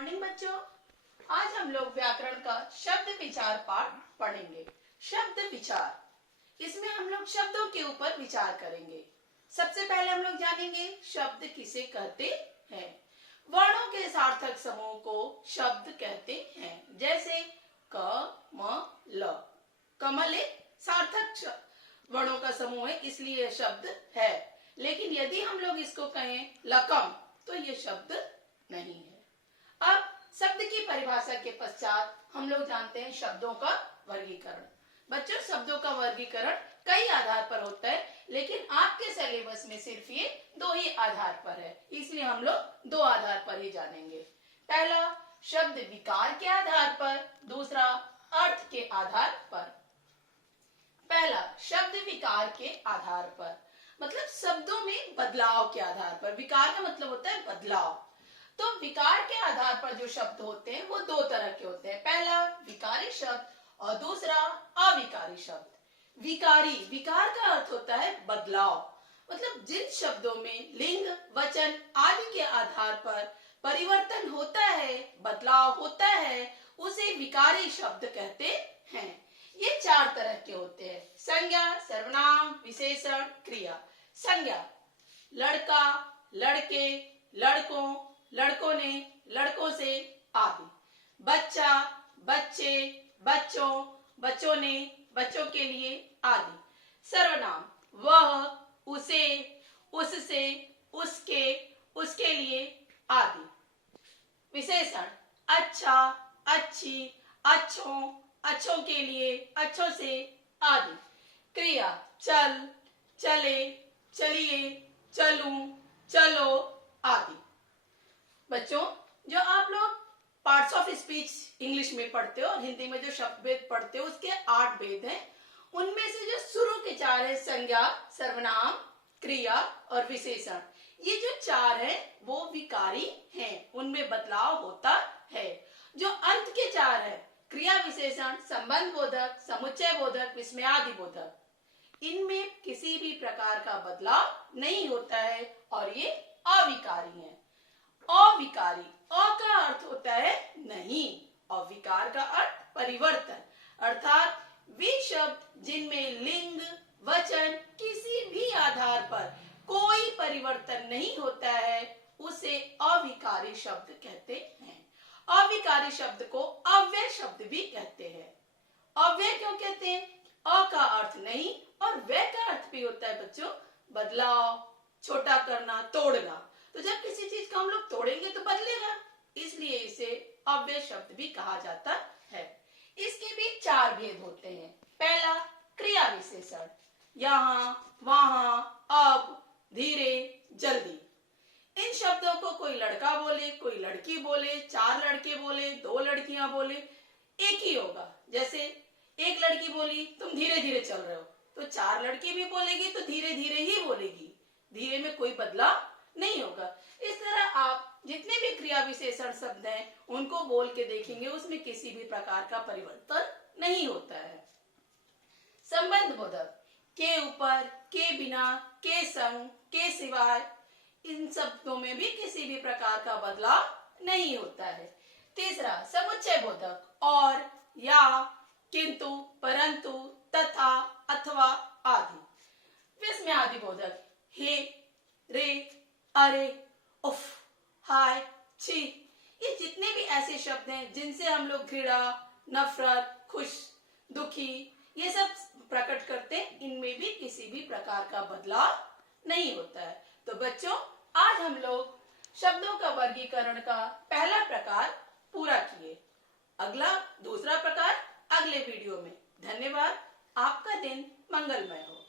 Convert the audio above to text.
Morning बच्चों, आज हम लोग व्याकरण का शब्द विचार पाठ पढ़ेंगे। शब्द विचार, इसमें हम लोग शब्दों के ऊपर विचार करेंगे। सबसे पहले हम लोग जानेंगे शब्द किसे कहते हैं। वर्णों के सार्थक समूह को शब्द कहते हैं। जैसे क म ल। कमल एक सार्थक वर्णों का समूह है, इसलिए यह शब्द है। लेकिन यदि हम लोग इसको कहें लकम तो ये शब्द नहीं है। अब शब्द की परिभाषा के पश्चात हम लोग जानते हैं शब्दों का वर्गीकरण। बच्चों, शब्दों का वर्गीकरण कई आधार पर होता है, लेकिन आपके सिलेबस में सिर्फ ये दो ही आधार पर है, इसलिए हम लोग दो आधार पर ही जानेंगे। पहला, शब्द विकार के आधार पर, दूसरा अर्थ के आधार पर। पहला, शब्द विकार के आधार पर, मतलब शब्दों में बदलाव के आधार पर। विकार का मतलब होता है बदलाव। तो विकार के आधार पर जो शब्द होते हैं वो दो तरह के होते हैं। पहला विकारी शब्द और दूसरा अविकारी शब्द। विकारी, विकार का अर्थ होता है बदलाव, मतलब जिन शब्दों में लिंग, वचन आदि के आधार पर परिवर्तन होता है, बदलाव होता है, उसे विकारी शब्द कहते हैं। ये चार तरह के होते हैं: संज्ञा, सर्वनाम, विशेषण, क्रिया। संज्ञा, लड़का, लड़के, लड़कों, लड़कों ने, लड़कों से आदि। बच्चा, बच्चे, बच्चों, बच्चों ने, बच्चों के लिए आदि। सर्वनाम, वह, उसे, उससे, उसके, उसके लिए आदि। विशेषण, अच्छा, अच्छी, अच्छों, अच्छों के लिए, अच्छों से आदि। क्रिया, चल, चले, चलिए, चलूं, चलो आदि। बच्चों, जो आप लोग पार्ट्स ऑफ स्पीच इंग्लिश में पढ़ते हो और हिंदी में जो शब्द भेद पढ़ते हो, उसके 8 भेद हैं। उनमें से जो शुरू के 4 है, संज्ञा, सर्वनाम, क्रिया और विशेषण, ये जो 4 है वो विकारी हैं, उनमें बदलाव होता है। जो अंत के 4 है, क्रिया, विशेषण, संबंध बोधक, समुच्चय बोधक, विस्मयादि बोधक, इनमें किसी भी प्रकार का बदलाव नहीं होता है और ये अविकारी है। अविकारी, अ का अर्थ होता है नहीं और विकार का अर्थ परिवर्तन, अर्थात वे शब्द जिनमें लिंग, वचन किसी भी आधार पर कोई परिवर्तन नहीं होता है, उसे अविकारी शब्द कहते हैं। अविकारी शब्द को अव्यय शब्द भी कहते हैं। अव्यय क्यों कहते हैं? अ का अर्थ नहीं और व्यय का अर्थ भी होता है बच्चों बदलाव, छोटा करना, तोड़ना। तो जब किसी चीज को हम लोग तोड़ेंगे तो बदलेगा, इसलिए इसे अव्यय शब्द भी कहा जाता है। इसके भी 4 भेद होते हैं। पहला, क्रिया विशेषण, यहाँ, वहां, अब, धीरे, जल्दी। इन शब्दों को कोई लड़का बोले, कोई लड़की बोले, 4 लड़के बोले, 2 लड़कियां बोले, एक ही होगा। जैसे एक लड़की बोली तुम धीरे धीरे चल रहे हो, तो 4 लड़की भी बोलेगी तो धीरे धीरे ही बोलेगी, धीरे में कोई बदलाव नहीं होगा। इस तरह आप जितने भी क्रिया विशेषण शब्द हैं उनको बोल के देखेंगे, उसमें किसी भी प्रकार का परिवर्तन नहीं होता है। संबंध बोधक, के ऊपर, के बिना, के संग, के सिवाय, इन शब्दों में भी किसी भी प्रकार का बदलाव नहीं होता है। तीसरा, समुच्चय बोधक, और, या, किंतु, परंतु, तथा, अथवा आदि। विस्मयादि बोधक, हे, रे, अरे, उफ, हाय, छी, ये जितने भी ऐसे शब्द हैं जिनसे हम लोग घृणा, नफरत, खुश, दुखी, ये सब प्रकट करते हैं, इनमें भी किसी भी प्रकार का बदलाव नहीं होता है। तो बच्चों, आज हम लोग शब्दों का वर्गीकरण का पहला प्रकार पूरा किए। अगला दूसरा प्रकार अगले वीडियो में। धन्यवाद। आपका दिन मंगलमय हो।